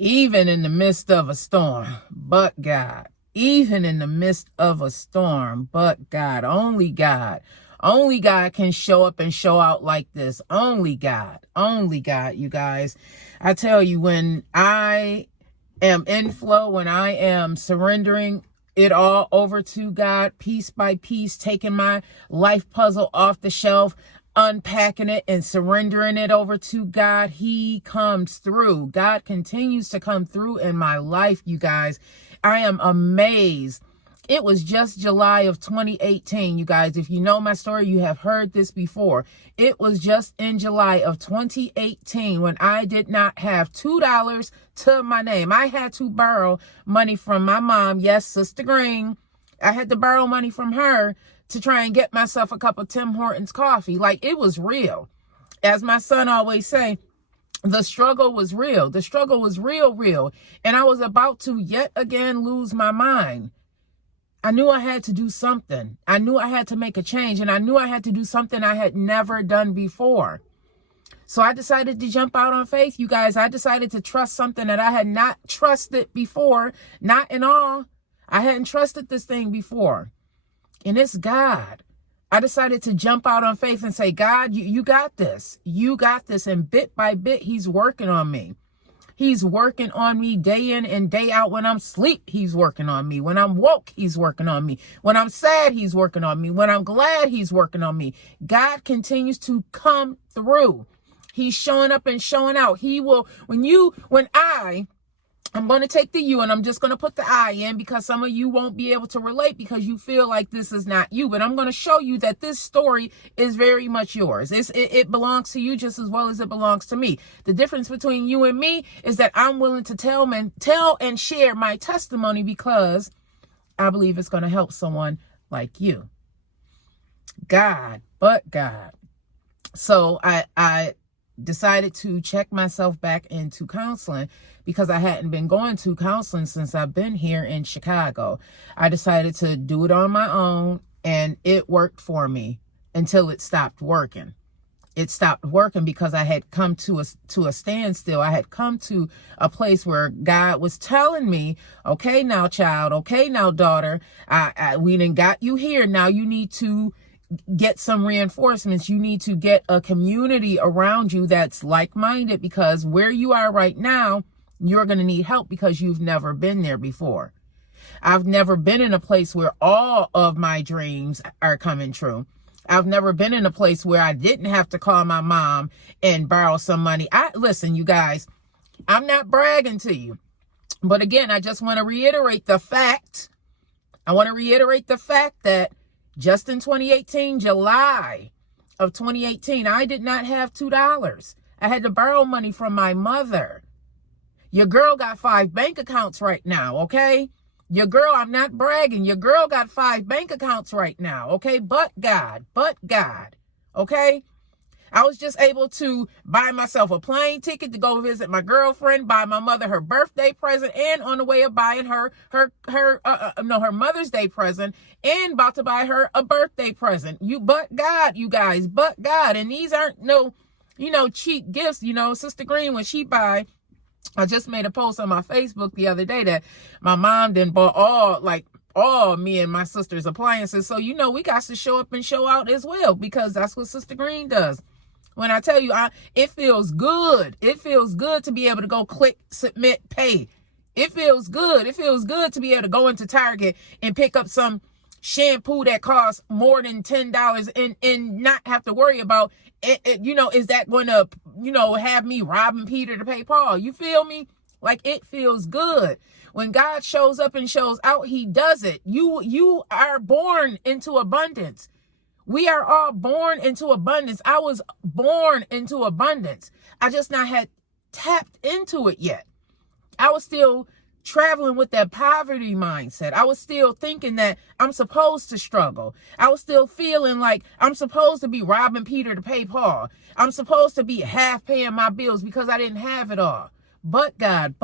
Even in the midst of a storm, but God. Even in the midst of a storm, but God. Only God. Only God can show up and show out like this. Only God. Only God, you guys. I tell you, when I am in flow, when I am surrendering it all over to God, piece by piece, taking my life puzzle off the shelf, unpacking it and surrendering it over to God, he comes through. God continues to come through in my life, you guys. I am amazed. It was just July of 2018, you guys. If you know my story, you have heard this before. It was just in July of 2018 when I did not have $2 to my name. I had to borrow money from my mom. Yes, Sister Green. I had to borrow money from her to try and get myself a cup of Tim Hortons coffee. Like, it was real. As my son always say, the struggle was real. The struggle was real. And I was about to yet again lose my mind. I knew I had to do something. I knew I had to make a change, and I knew I had to do something I had never done before. So I decided to jump out on faith, you guys. I decided to trust something that I had not trusted before. Not in all. I hadn't trusted this thing before. And it's God. I decided to jump out on faith and say, God, you got this. You got this. And bit by bit, he's working on me. He's working on me day in and day out. When I'm asleep, he's working on me. When I'm woke, he's working on me. When I'm sad, he's working on me. When I'm glad, he's working on me. God continues to come through. He's showing up and showing out. He will, I'm going to take the you and I'm just going to put the I in, because some of you won't be able to relate because you feel like this is not you. But I'm going to show you that this story is very much yours. It belongs to you just as well as it belongs to me. The difference between you and me is that I'm willing to tell and share my testimony because I believe it's going to help someone like you. God, but God. So I decided to check myself back into counseling because I hadn't been going to counseling since I've been here in Chicago. I decided to do it on my own, and it worked for me until it stopped working. It stopped working because I had come to a standstill. I had come to a place where God was telling me, okay, now child, okay, now daughter, we done got you here. Now you need to get some reinforcements. You need to get a community around you that's like-minded, because where you are right now, you're going to need help because you've never been there before. I've never been in a place where all of my dreams are coming true. I've never been in a place where I didn't have to call my mom and borrow some money. Listen, you guys, I'm not bragging to you, but again, I just want to reiterate the fact. That just in 2018, July of 2018, I did not have $2. I had to borrow money from my mother. Your girl got 5 bank accounts right now, okay? Your girl, I'm not bragging. Your girl got 5 bank accounts right now, okay? But God, okay? I was just able to buy myself a plane ticket to go visit my girlfriend, buy my mother her birthday present, and on the way of buying her Mother's Day present, and about to buy her a birthday present. But God, you guys, but God. And these aren't no, cheap gifts. Sister Green, when she buy, I just made a post on my Facebook the other day that my mom then bought all me and my sister's appliances. So, we got to show up and show out as well, because that's what Sister Green does. When I tell you, it feels good. It feels good to be able to go click, submit, pay. It feels good. It feels good to be able to go into Target and pick up some shampoo that costs more than $10 and not have to worry about it. Is that going to, have me robbing Peter to pay Paul? You feel me? Like, it feels good. When God shows up and shows out, he does it. You are born into abundance. We are all born into abundance. I was born into abundance. I just not had tapped into it yet. I was still traveling with that poverty mindset. I was still thinking that I'm supposed to struggle. I was still feeling like I'm supposed to be robbing Peter to pay Paul. I'm supposed to be half paying my bills because I didn't have it all. But God,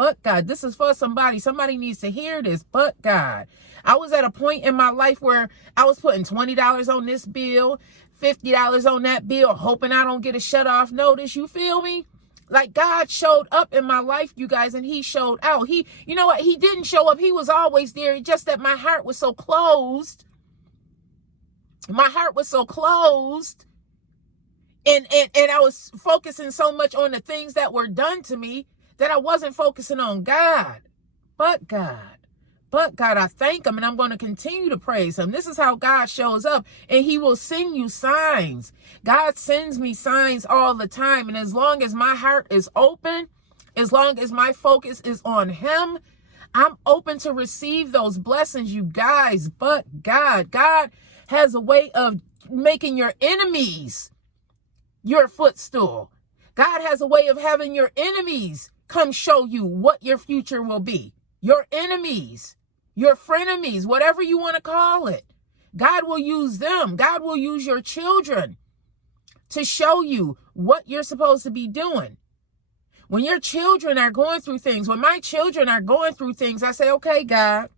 this is for somebody. Somebody needs to hear this. But God, I was at a point in my life where I was putting $20 on this bill, $50 on that bill, hoping I don't get a shut off notice. You feel me? Like, God showed up in my life, you guys, and he showed out. You know what? He didn't show up. He was always there. Just that my heart was so closed. My heart was so closed. And I was focusing so much on the things that were done to me that I wasn't focusing on God. But God, I thank him, and I'm going to continue to praise him. This is how God shows up, and he will send you signs. God sends me signs all the time, and as long as my heart is open, as long as my focus is on him, I'm open to receive those blessings, you guys. But God has a way of making your enemies your footstool. God has a way of having your enemies come show you what your future will be. Your enemies, your frenemies, whatever you want to call it. God will use them. God will use your children to show you what you're supposed to be doing. When your children are going through things, when my children are going through things, I say, okay, God,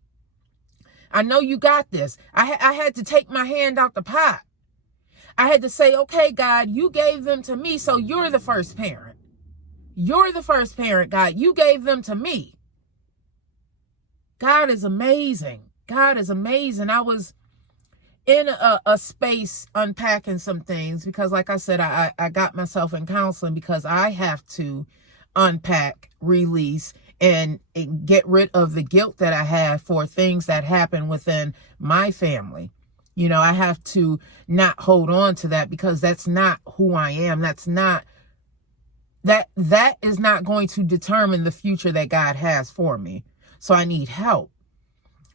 I know you got this. I had to take my hand out the pot. I had to say, okay, God, you gave them to me, so you're the first parent. You're the first parent, God. You gave them to me. God is amazing. God is amazing. I was in a space unpacking some things because, like I said, I got myself in counseling because I have to unpack, release, and get rid of the guilt that I have for things that happen within my family. You know, I have to not hold on to that because that's not who I am. That is not going to determine the future that God has for me. So I need help.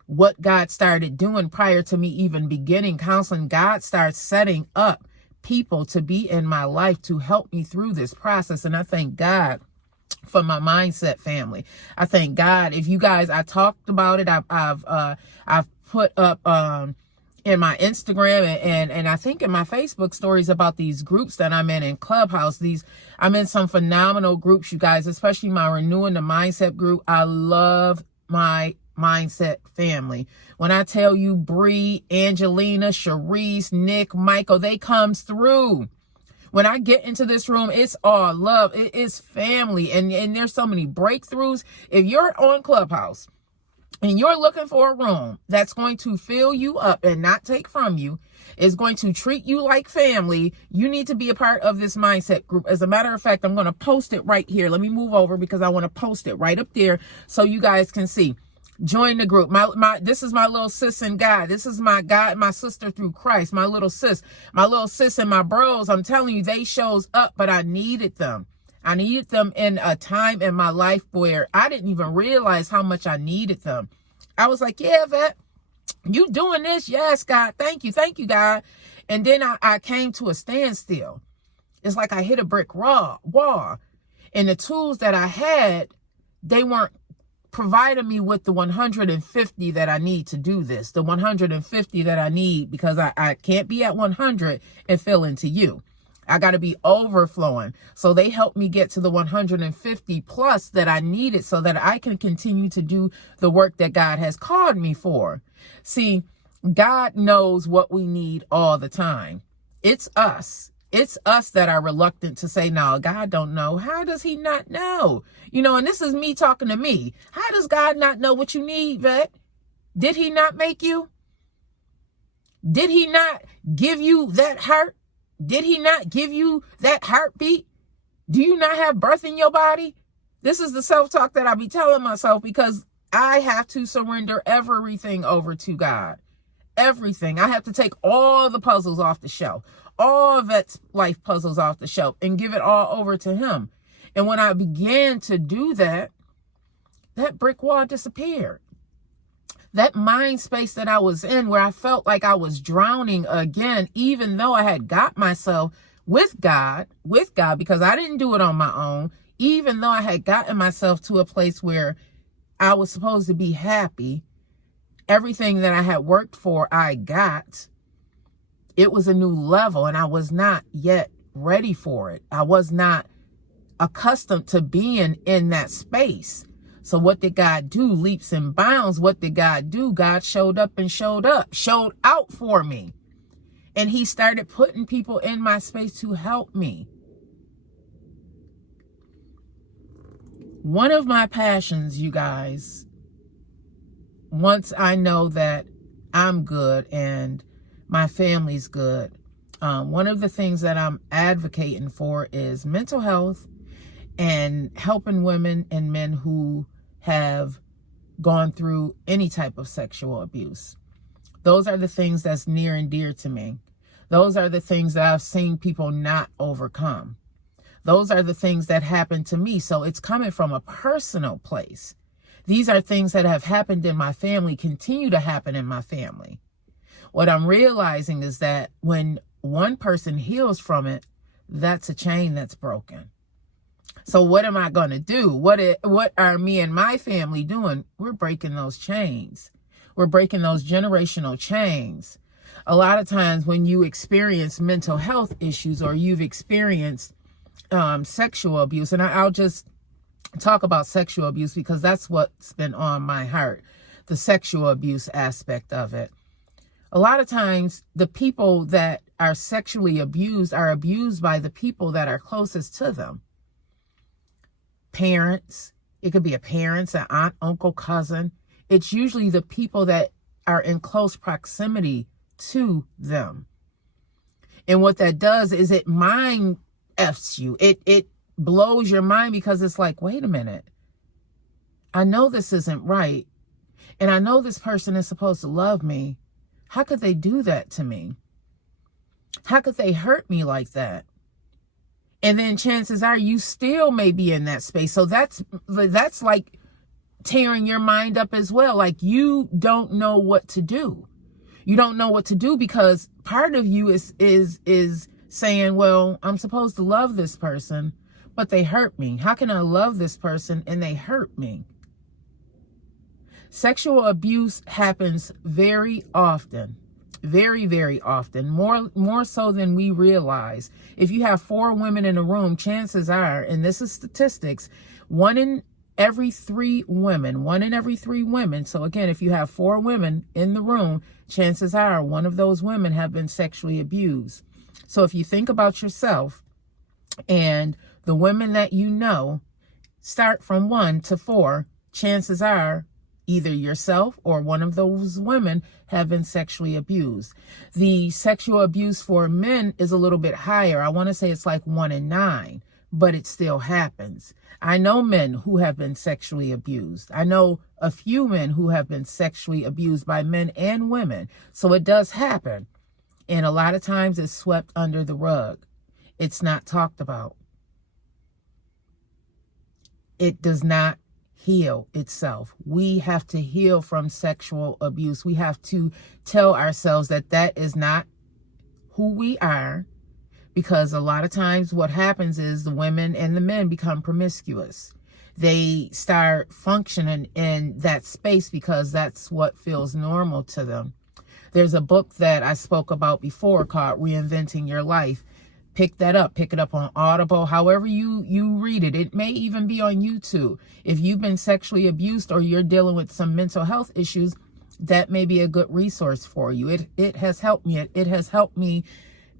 What God started doing prior to me even beginning counseling, God starts setting up people to be in my life to help me through this process. And I thank God for my mindset family. I thank God. If you guys, I talked about it. I've put up in my Instagram and I think in my Facebook stories about these groups that I'm in Clubhouse. I'm in some phenomenal groups, you guys, especially my Renewing the Mindset group. I love my mindset family. When I tell you Bree, Angelina, Sharice, Nick, Michael, they comes through. When I get into this room, it's all love. It is family. And there's so many breakthroughs. If you're on Clubhouse and you're looking for a room that's going to fill you up and not take from you, is going to treat you like family, you need to be a part of this mindset group. As a matter of fact, I'm going to post it right here. Let me move over because I want to post it right up there so you guys can see. Join the group. This is my little sis in God. This is my God, my sister through Christ, my little sis and my bros. I'm telling you, they shows up, but I needed them. I needed them in a time in my life where I didn't even realize how much I needed them. I was like, yeah, Vet, you doing this? Yes, God. Thank you, God. And then I came to a standstill. It's like I hit a brick wall. And the tools that I had, they weren't providing me with the 150 that I need to do this. The 150 that I need because I can't be at 100 and fill into you. I got to be overflowing. So they helped me get to the 150 plus that I needed so that I can continue to do the work that God has called me for. See, God knows what we need all the time. It's us. It's us that are reluctant to say, no, God don't know. How does he not know? You know, and this is me talking to me. How does God not know what you need, Vet? Did he not make you? Did he not give you that heart? Did he not give you that heartbeat? Do you not have breath in your body? This is the self-talk that I be telling myself because I have to surrender everything over to God. Everything. I have to take all the puzzles off the shelf. All Vet's life puzzles off the shelf and give it all over to him. And when I began to do that, that brick wall disappeared. That mind space that I was in where I felt like I was drowning again, even though I had got myself with God, because I didn't do it on my own, even though I had gotten myself to a place where I was supposed to be happy, everything that I had worked for, I got. It was a new level and I was not yet ready for it. I was not accustomed to being in that space. So what did God do? Leaps and bounds. What did God do? God showed up, showed out for me. And he started putting people in my space to help me. One of my passions, you guys, once I know that I'm good and my family's good, one of the things that I'm advocating for is mental health and helping women and men who have gone through any type of sexual abuse. Those are the things that's near and dear to me. Those are the things that I've seen people not overcome. Those are the things that happened to me. So it's coming from a personal place. These are things that have happened in my family, continue to happen in my family. What I'm realizing is that when one person heals from it, that's a chain that's broken. So what am I going to do? What are me and my family doing? We're breaking those chains. We're breaking those generational chains. A lot of times when you experience mental health issues or you've experienced sexual abuse, and I'll just talk about sexual abuse because that's what's been on my heart, the sexual abuse aspect of it. A lot of times the people that are sexually abused are abused by the people that are closest to them. Parents, it could be a parent, an aunt, uncle, cousin. It's usually the people that are in close proximity to them. And what that does is it mind F's you. It blows your mind because it's like, wait a minute. I know this isn't right. And I know this person is supposed to love me. How could they do that to me? How could they hurt me like that? And then chances are you still may be in that space. So that's like tearing your mind up as well. Like you don't know what to do. You don't know what to do because part of you is saying, well, I'm supposed to love this person, but they hurt me. How can I love this person and they hurt me? Sexual abuse happens very often. Very, very often, more so than we realize. If you have 4 women in a room, chances are, and this is statistics, 1 in every 3 women. So again, if you have 4 women in the room, chances are one of those women have been sexually abused. So if you think about yourself and the women that you know, start from 1 to 4, chances are either yourself or one of those women have been sexually abused. The sexual abuse for men is a little bit higher. I want to say it's like 1 in 9, but it still happens. I know men who have been sexually abused. I know a few men who have been sexually abused by men and women. So it does happen. And a lot of times it's swept under the rug. It's not talked about. It does not heal itself. We have to heal from sexual abuse. We have to tell ourselves that that is not who we are, because a lot of times what happens is the women and the men become promiscuous. They start functioning in that space because that's what feels normal to them. There's a book that I spoke about before called Reinventing Your Life. Pick that up. Pick it up on Audible, however you read it. It may even be on YouTube. If you've been sexually abused or you're dealing with some mental health issues, that may be a good resource for you. It has helped me. It has helped me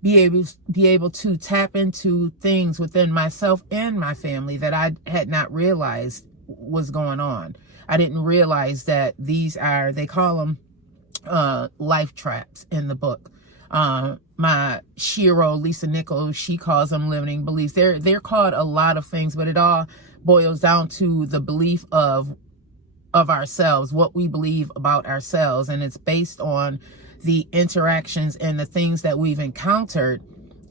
be able to tap into things within myself and my family that I had not realized was going on. I didn't realize that they call them life traps in the book. My Shiro, Lisa Nichols, she calls them limiting beliefs. They're called a lot of things, but it all boils down to the belief of ourselves, what we believe about ourselves. And it's based on the interactions and the things that we've encountered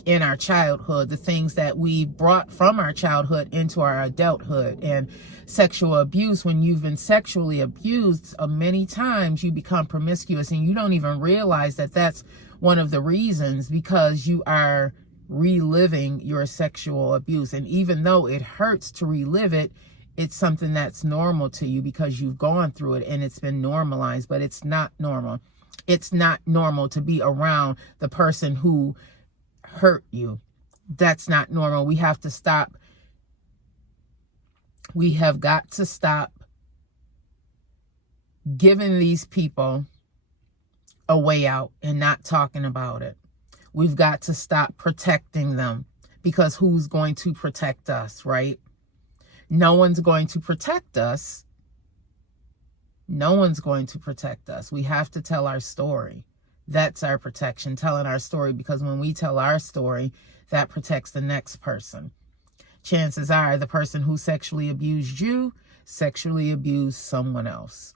in our childhood, the things that we brought from our childhood into our adulthood. And sexual abuse, when you've been sexually abused many times, you become promiscuous and you don't even realize that that's one of the reasons, because you are reliving your sexual abuse. And even though it hurts to relive it, it's something that's normal to you because you've gone through it and it's been normalized, but it's not normal. It's not normal to be around the person who hurt you. That's not normal. We have to stop. We have got to stop giving these people a way out and not talking about it. We've got to stop protecting them, because who's going to protect us, right? No one's going to protect us. No one's going to protect us. We have to tell our story. That's our protection, telling our story, because when we tell our story, that protects the next person. Chances are the person who sexually abused you sexually abused someone else.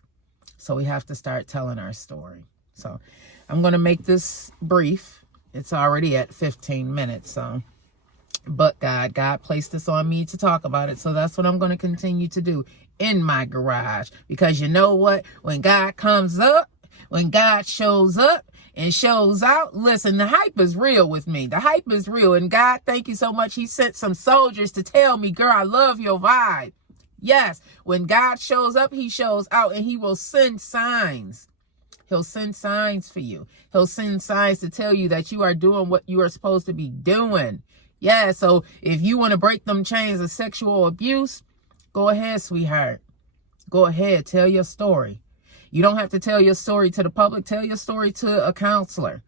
So we have to start telling our story. So I'm going to make this brief. It's already at 15 minutes. But God placed this on me to talk about it. So that's what I'm going to continue to do in my garage. Because you know what? When God comes up, when God shows up and shows out, listen, the hype is real with me. The hype is real. And God, thank you so much. He sent some soldiers to tell me, girl, I love your vibe. Yes, when God shows up, he shows out, and he will send signs. He'll send signs for you. He'll send signs to tell you that you are doing what you are supposed to be doing. Yeah, so if you want to break them chains of sexual abuse, go ahead, sweetheart. Go ahead, tell your story. You don't have to tell your story to the public. Tell your story to a counselor.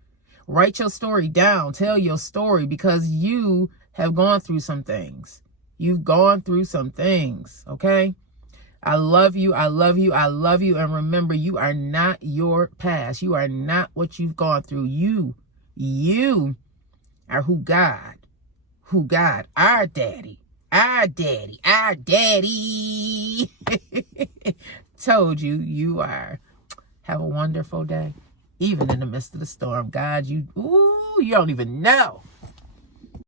Write your story down. Tell your story, because you have gone through some things. You've gone through some things, okay? I love you. I love you. I love you. And remember, you are not your past. You are not what you've gone through. You are who God, our daddy told you you are. Have a wonderful day. Even in the midst of the storm, God, you don't even know.